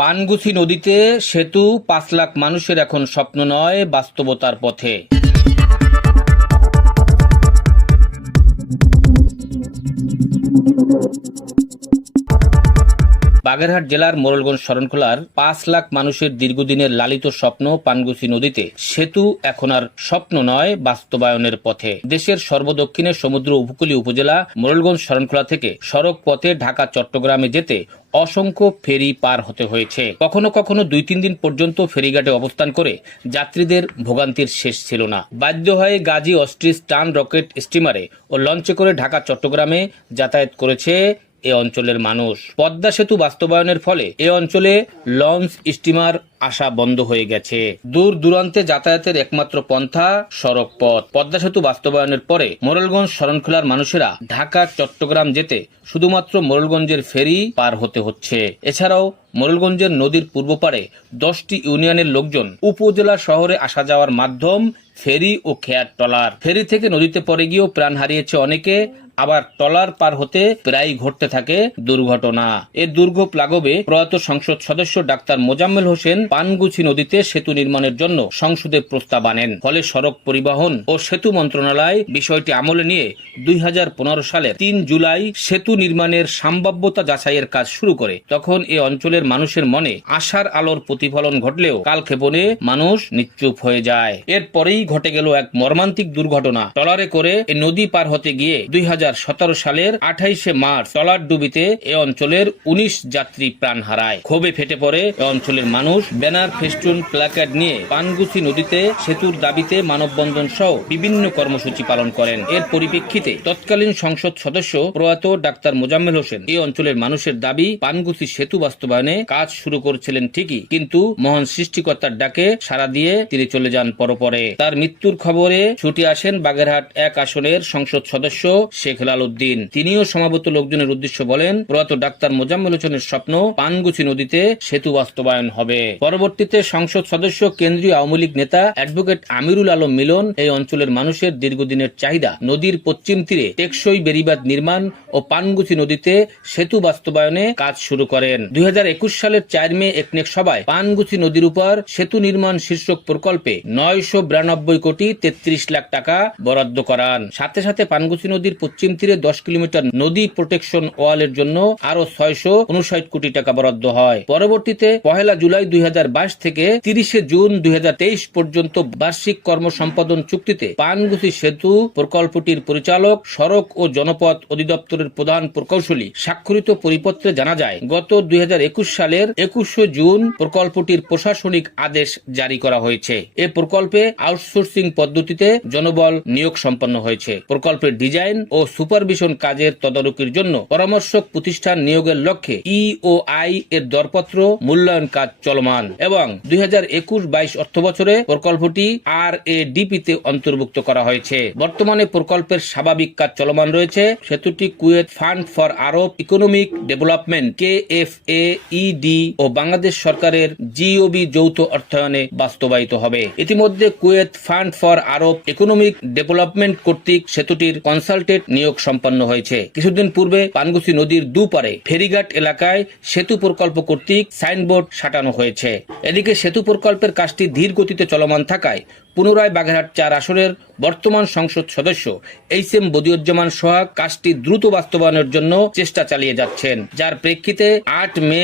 পানগুছি নদীতে সেতু ৫ লাখ মানুষের এখন স্বপ্ন নয়, বাস্তবতার পথে। বাগেরহাট জেলার মোড়লগঞ্জ শরণখোলার ৫ লাখ মানুষের দীর্ঘদিনের লালিত স্বপ্ন পানগুছি নদীতে সেতু এখন আর স্বপ্ন নয়, বাস্তবায়নের পথে। দেশের সর্বদক্ষিণে সমুদ্র উপকূলীয় উপজেলা মোড়লগঞ্জ শরণখোলা থেকে সড়ক পথে ঢাকা চট্টগ্রামে যেতে অসংখ্য ফেরি পার হতে হয়েছে। কখনো কখনো ২-৩ দিন পর্যন্ত ফেরিঘাটে অবস্থান করে যাত্রীদের ভোগান্তির শেষ ছিল না। বাধ্য হয়ে গাজী অস্ট্রিচ টান রকেট স্টিমারে ও লঞ্চে করে ঢাকা চট্টগ্রামে যাতায়াত করেছে এ অঞ্চলের মানুষ। পদ্মা সেতু বাস্তবায়নের ফলে এ অঞ্চলে লঞ্চ স্টিমার আসা বন্ধ হয়ে গেছে। দূর দূরান্তে যাতায়াতের একমাত্র পন্থা সড়ক পথ। পদ্মা সেতু বাস্তবায়নের পরে মোড়লগঞ্জ শরণখোলার মানুষেরা ঢাকা চট্টগ্রাম যেতে শুধুমাত্র মোড়লগঞ্জের ফেরি পার হতে হচ্ছে। এছাড়াও মোড়লগঞ্জের নদীর পূর্ব পারে 10টি ইউনিয়নের লোকজন উপজেলা শহরে আসা যাওয়ার মাধ্যম ফেরি ও খেয়ার ট্রলার। ফেরি থেকে নদীতে পড়ে গিয়েও প্রাণ হারিয়েছে অনেকে, আবার ট্রলার পার হতে প্রায় ঘটতে থাকে দুর্ঘটনা। এ দুর্ভোগ লাঘবে প্রয়াত সংসদ সদস্য ডাক্তার মোজাম্মেল হোসেন পানগুছি নদীতে সেতু নির্মাণের জন্য সংসদে প্রস্তাব আনেন। ফলে সড়ক পরিবহন ও সেতু মন্ত্রণালয় বিষয়টি আমলে নিয়ে ২০১৫ সালের ৩ জুলাই সেতু নির্মাণের সম্ভাব্যতা যাচাইয়ের কাজ শুরু করে। তখন এ অঞ্চলের মানুষের মনে আশার আলোর প্রতিফলন ঘটলেও কালক্ষেপণে মানুষ নিশ্চুপ হয়ে যায়। এরপরেই ঘটে গেল এক মর্মান্তিক দুর্ঘটনা। ট্রলারে করে এ নদী পার হতে গিয়ে ২০১৭ সালের ২৮শে মার্চ ট্রলার ডুবিতে এ অঞ্চলের ১৯ যাত্রী প্রাণ হারায়। ক্ষোভে ফেটে পড়ে এ অঞ্চলের মানুষ। ব্যানার, ফেস্টুন, প্ল্যাকার্ড নিয়ে পানগুছি নদীতে সেতুর দাবিতে মানববন্ধন সহ বিভিন্ন কর্মসূচি পালন করেন। এর পরিপ্রেক্ষিতে তৎকালীন সংসদ সদস্য প্রয়াত ডাক্তার মোজাম্মেল হোসেন এই অঞ্চলের মানুষের দাবি পানগুছি সেতু বাস্তবায়নে কাজ শুরু করেছিলেন ঠিকই, কিন্তু মহান সৃষ্টিকর্তার ডাকে সাড়া দিয়ে তিনি চলে যান পরপরে। তার মৃত্যুর খবরে ছুটে আসেন বাগেরহাট ১ আসনের সংসদ সদস্য শেখ হেলাল উদ্দিন। তিনিও সমাবেত লোকজনের উদ্দেশ্যে বলেন, প্রয়াত ডাক্তার মোজাম্মেল হোসেনের স্বপ্ন পানগুছি নদীতে সেতু বাস্তবায়ন হবে। পরবর্তীতে সংসদ সদস্য কেন্দ্রীয় আওয়ামী লীগ নেতা অ্যাডভোকেট আমিরুল আলম মিলন এই অঞ্চলের মানুষের দীর্ঘদিনের চাহিদা নদীর পশ্চিম তীরে টেকসই বেড়িবাঁধ নির্মাণ ও পানগুছি নদীতে সেতু বাস্তবায়নে কাজ শুরু করেন। ২০২১ সালের ৪ মে একনেক সভায় পানগুছি নদীর উপর সেতু নির্মাণ শীর্ষক প্রকল্পে ৯৯২ কোটি ৩৩ লাখ টাকা বরাদ্দ করান। সাথে সাথে পানগুছি নদীর পশ্চিম তীরে ১০ কিলোমিটার নদী প্রোটেকশন ওয়ালের জন্য আরো ৬৫৯ কোটি টাকা বরাদ্দ হয়। পরবর্তীতে ১ জুলাই ২০২২ থেকে ৩০ জুন ২০২৩ পর্যন্ত বার্ষিক কর্ম সম্পাদন চুক্তিতে পানগুছি সেতু প্রকল্পটির পরিচালক, সড়ক ও জনপথ অধিদপ্তরের প্রধান প্রকৌশলী স্বাক্ষরিত পরিপত্রে জানা যায়, গত ২০২১ সালের ২১ জুন প্রকল্পটির প্রশাসনিক আদেশ জারি করা হয়েছে। এ প্রকল্পে আউটসোর্সিং পদ্ধতিতে জনবল নিয়োগ সম্পন্ন হয়েছে। প্রকল্পের ডিজাইন ও সুপারভিশন কাজের তদারকির জন্য পরামর্শক প্রতিষ্ঠান নিয়োগের লক্ষ্যে ইওআই এর দরপত্র মূল্যায়ন কাজ চলমান এবং ২০২১-২২ অর্থবছরে প্রকল্পটি RADP তে অন্তর্ভুক্ত করা হয়েছে। বর্তমানে প্রকল্পের স্বাভাবিক কাজ চলমান রয়েছে। সেতুটি Kuwait fund for Arab economic development KFAED ও বাংলাদেশ সরকারের GOB যৌথ অর্থায়নে বাস্তবায়িত হবে। ইতিমধ্যে Kuwait fund for Arab economic development কর্তৃক সেতুটির কনসালটেন্ট নিয়োগ সম্পন্ন হয়েছে। কিছুদিন পূর্বে পানগুছি নদীর দুপারে ফেরিঘাট এলাকায় সেতু প্রকল্প কর্তৃক সাইনবোর্ড সাটানো হয়েছে। এদিকে সেতু প্রকল্পের কাজটি ধীর গতিতে চলমান থাকায় পুনরায় বাগেরহাট ৪ আসনের বর্তমান সংসদ সদস্য HM বদিউজ্জামান সোহাগ কাজটি দ্রুত বাস্তবায়নের জন্য চেষ্টা চালিয়ে যাচ্ছেন, যার প্রেক্ষিতে ৮ মে